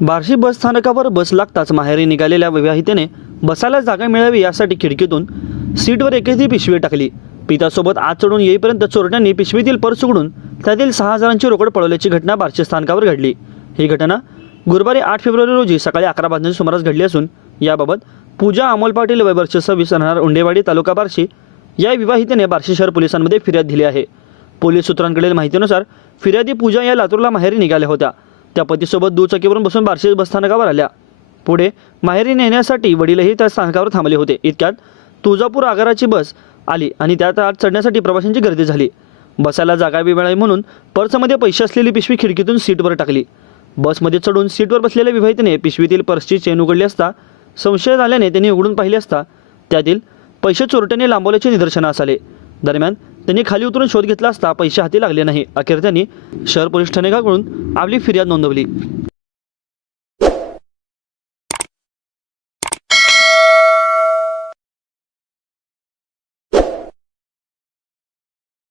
बार्शी बस स्थानकावर बस लागताच माहेरी निघालेल्या विवाहितेने बसायला जागा मिळावी यासाठी खिडकीतून सीटवर एकेरी पिशवी टाकली। पितासोबत आत चढून येईपर्यंत चोरट्यांनी पिशवीतील पर्स उघडून त्यातील 6,000ची रोकड पळवल्याची घटना बार्शी स्थानकावर घडली। ही घटना गुरुवारी 8 फेब्रुवारी रोजी सकाळी 11 वाजण्याच्या सुमारास घडली असून याबाबत पूजा अमोल पाटील वय वर्ष 26 राहणार उंडेवाडी तालुका बार्शी या विवाहितेने बार्शी शहर पोलिसांमध्ये फिर्याद दिली आहे। पोलीस सूत्रांकडील माहितीनुसार फिर्यादी पूजा या लातूरला माहेरी निघाल्या होत्या। त्या पतीसोबत दुचाकीवरून बसून बार्शी बसस्थानकावर आल्या। पुढे माहेरी नेण्यासाठी वडीलही त्या स्थानकावर थांबले होते। इतक्यात तुळजापूर आगाराची बस आली आणि त्यात आत चढण्यासाठी प्रवाशांची गर्दी झाली। बसायला जागा मिळावी म्हणून पर्समध्ये पैसे असलेली पिशवी खिडकीतून सीटवर टाकली। बसमध्ये चढून सीटवर बसलेल्या विवाहितेने पिशवीतील पर्सची चेन उघडली असता संशय झाल्याने त्यांनी उघडून पाहिले असता त्यातील पैसे चोरट्यांनी लांबवल्याचे निदर्शनास आले। दरम्यान त्यांनी खाली उतरून शोध घेतला असता पैसे हाती लागले नाही। अखेर त्यांनी शहर पोलीस ठाण्याकडून आपली फिर्याद नोंदवली।